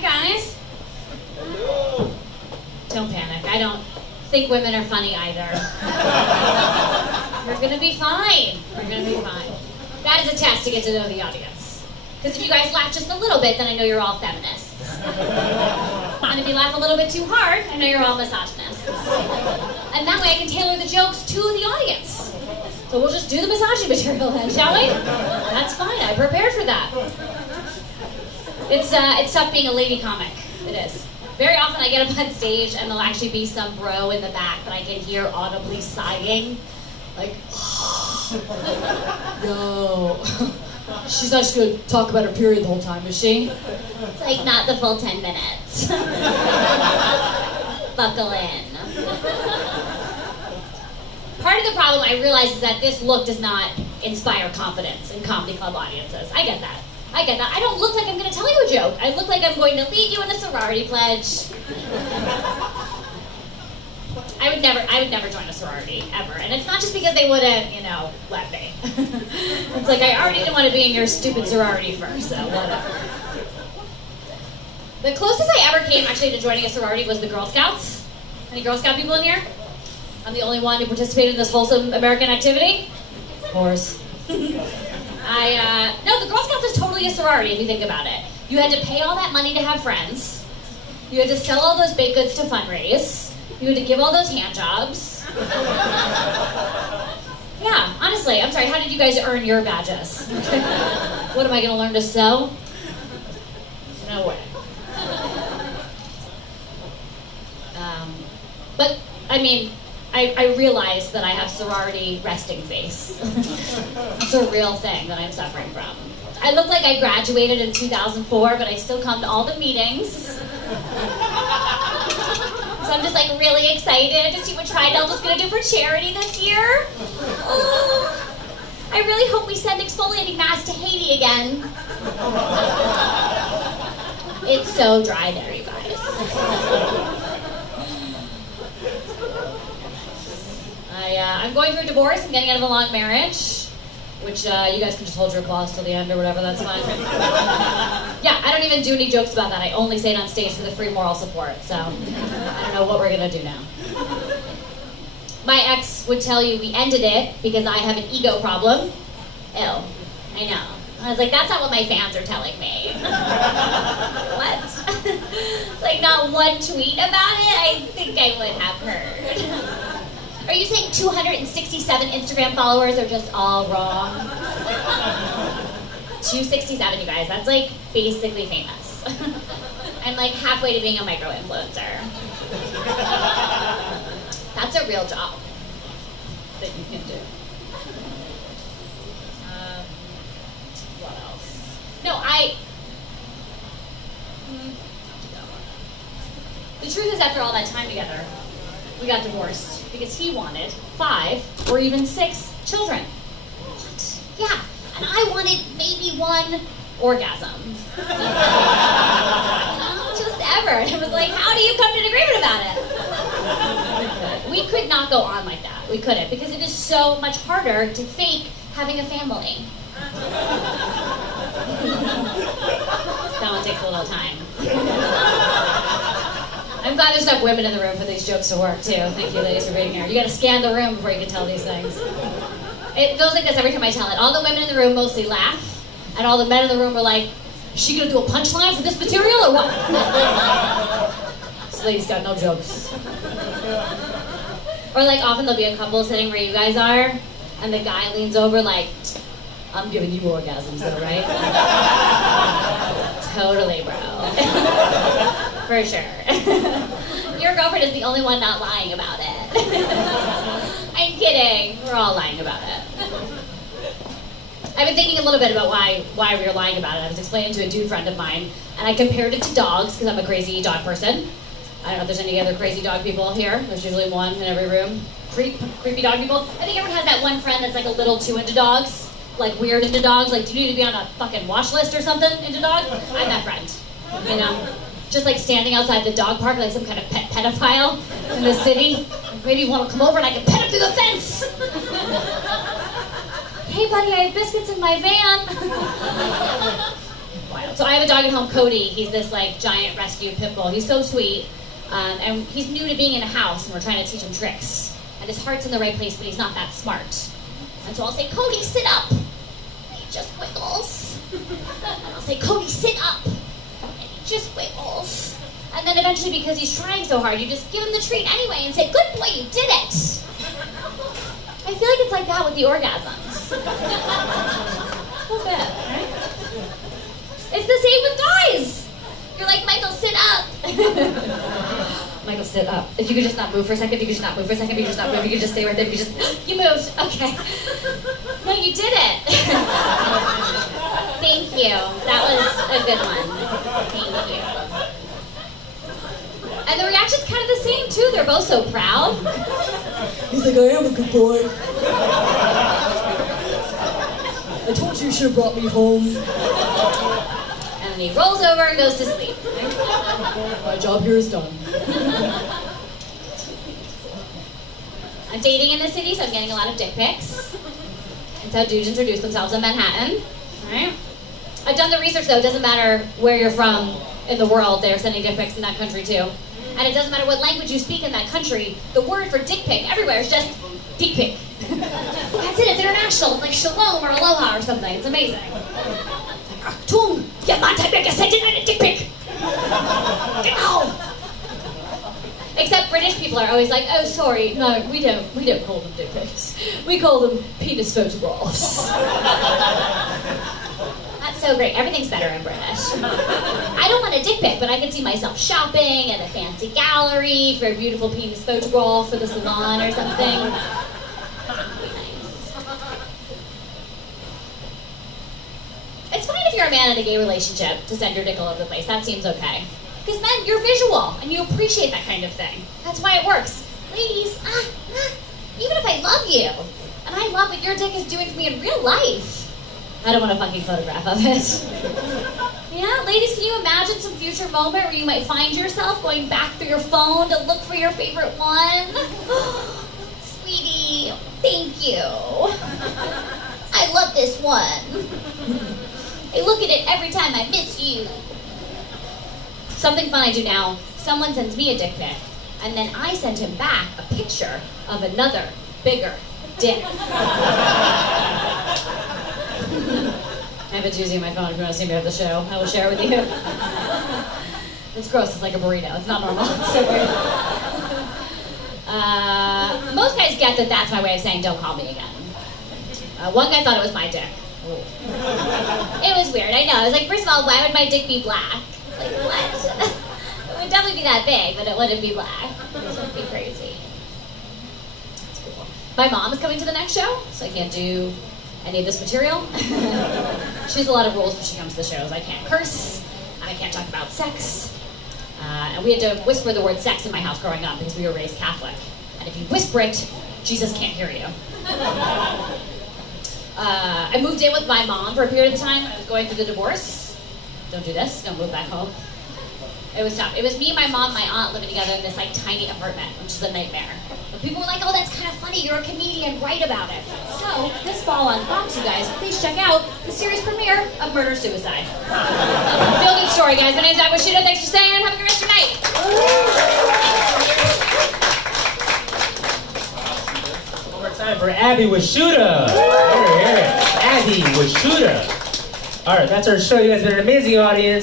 Hi, guys. Don't panic. I don't think women are funny either. We're gonna be fine. We're gonna be fine. That is a test to get to know the audience. Because if you guys laugh just a little bit, then I know you're all feminists. And if you laugh a little bit too hard, I know you're all misogynists. And that way I can tailor the jokes to the audience. So we'll just do the misogyny material then, shall we? That's fine. I prepared for that. It's tough being a lady comic. It is. Very often I get up on stage and there'll actually be some bro in the back that I can hear audibly sighing. Like, yo. She's not just going to talk about her period the whole time, is she? It's like, not the full 10 minutes. Buckle in. Part of the problem I realize is that this look does not inspire confidence in comedy club audiences. I get that. I don't look like I'm going to tell you a joke. I look like I'm going to lead you in a sorority pledge. I would never join a sorority, ever. And it's not just because they wouldn't, let me. It's like, I already didn't want to be in your stupid sorority first, so whatever. The closest I ever came, actually, to joining a sorority was the Girl Scouts. Any Girl Scout people in here? I'm the only one who participated in this wholesome American activity? Of course. No, the Girl Scouts is totally a sorority, if you think about it. You had to pay all that money to have friends. You had to sell all those baked goods to fundraise. You had to give all those hand jobs. Yeah, honestly, I'm sorry, how did you guys earn your badges? What, am I going to learn to sew? No way. But, I realize that I have sorority resting face. It's a real thing that I'm suffering from. I look like I graduated in 2004, but I still come to all the meetings. So I'm just like really excited to see what Tridel's is going to do for charity this year. Oh, I really hope we send exfoliating masks to Haiti again. It's so dry there, you guys. I'm going through a divorce. I'm getting out of a long marriage, which you guys can just hold your applause till the end or whatever, that's fine. Yeah, I don't even do any jokes about that. I only say it on stage for the free moral support, so I don't know what we're going to do now. My ex would tell you we ended it because I have an ego problem. Ew, I know. I was like, that's not what my fans are telling me. What? Like, not one tweet about it? I think I would have heard. Are you saying 267 Instagram followers are just all wrong? 267, you guys. That's like basically famous. I'm like halfway to being a micro-influencer. That's a real job that you can do. What else? No, the truth is, after all that time together, we got divorced because he wanted 5 or even 6 children. What? Yeah, and I wanted maybe 1 orgasm. Just ever. And it was like, how do you come to an agreement about it? We could not go on like that. We couldn't, because it is so much harder to fake having a family. That one takes a little time. I'm glad there's enough women in the room for these jokes to work, too. Thank you, ladies, for being here. You gotta scan the room before you can tell these things. It goes like this every time I tell it. All the women in the room mostly laugh, and all the men in the room are like, is she gonna do a punchline for this material, or what? This lady's got no jokes. Or like, often there'll be a couple sitting where you guys are, and the guy leans over like, I'm giving you orgasms though, right? Totally, bro. For sure. Your girlfriend is the only one not lying about it. I'm kidding. We're all lying about it. I've been thinking a little bit about why we were lying about it. I was explaining to a dude friend of mine, and I compared it to dogs, because I'm a crazy dog person. I don't know if there's any other crazy dog people here. There's usually one in every room. Creepy dog people. I think everyone has that one friend that's like a little too into dogs. Like weird into dogs. Like, do you need to be on a fucking watch list or something into dogs? I'm that friend. You know? Just like standing outside the dog park like some kind of pet pedophile in the city. Maybe you want to come over and I can pet him through the fence. Hey buddy, I have biscuits in my van. Wild. So I have a dog at home, Cody. He's this like giant rescue pit bull. He's so sweet. And he's new to being in a house, and we're trying to teach him tricks. And his heart's in the right place, but he's not that smart. And so I'll say, Cody, sit up. And he just wiggles. And I'll say, Cody, sit up. And he just wiggles. And then eventually, because he's trying so hard, you just give him the treat anyway and say, good boy, you did it. I feel like it's like that with the orgasms. A little bit, right? It's the same with guys. You're like, Michael, sit up. Michael, sit up. If you could just not move for a second, if you could just not move for a second, if you could just not move, if you could just stay right there, if you just, you moved, okay. No, you did it. Thank you. That was a good one. Thank you. And the reaction's kind of the same, too. They're both so proud. He's like, I am a good boy. I told you should have brought me home. And then he rolls over and goes to sleep. My job here is done. I'm dating in the city, so I'm getting a lot of dick pics. That's how dudes introduce themselves in Manhattan. All right? I've done the research, though. It doesn't matter where you're from in the world. They're sending dick pics in that country, too. And it doesn't matter what language you speak in that country. The word for dick pic everywhere is just dick pic. That's it. It's international. It's like shalom or aloha or something. It's amazing. Tung, get my dick pic. I said a dick pic. Ow. Except British people are always like, oh, sorry, no, we don't call them dick pics. We call them penis photographs. That's so great. Everything's better in British. I don't want a dick pic, but I can see myself shopping at a fancy gallery for a beautiful penis photograph for the salon or something. Nice. It's fine if you're a man in a gay relationship to send your dick all over the place. That seems okay. Because men, you're visual, and you appreciate that kind of thing. That's why it works. Ladies, even if I love you, and I love what your dick is doing for me in real life, I don't want a fucking photograph of it. Yeah, ladies, can you imagine some future moment where you might find yourself going back through your phone to look for your favorite one? Sweetie, thank you. I love this one. I look at it every time I miss you. Something fun I do now, someone sends me a dick pic, and then I send him back a picture of another, bigger dick. I have a doozy in my phone if you want to see me at the show. I will share it with you. It's gross. It's like a burrito. It's not normal. It's so weird. Most guys get that that's my way of saying don't call me again. One guy thought it was my dick. Ooh. It was weird. I know. I was like, first of all, why would my dick be black? Like, what? It would definitely be that big, but it wouldn't be black. It would be crazy. That's cool. My mom is coming to the next show, so I can't do any of this material. She has a lot of rules when she comes to the shows. I can't curse, and I can't talk about sex. And we had to whisper the word sex in my house growing up because we were raised Catholic. And if you whisper it, Jesus can't hear you. I moved in with my mom for a period of time. I was going through the divorce. Don't do this, don't move back home. It was tough. It was me, my mom, my aunt living together in this like tiny apartment, which is a nightmare. But people were like, oh, that's kind of funny, you're a comedian, write about it. So, this fall on Fox, you guys, please check out the series premiere of Murder-Suicide. Feel good story, guys. My name's Washuta. Thanks for staying. Have a good rest of your night. One more time for Abby Washuta. Here, Abby Washuta. All right, that's our show. You guys have been an amazing audience.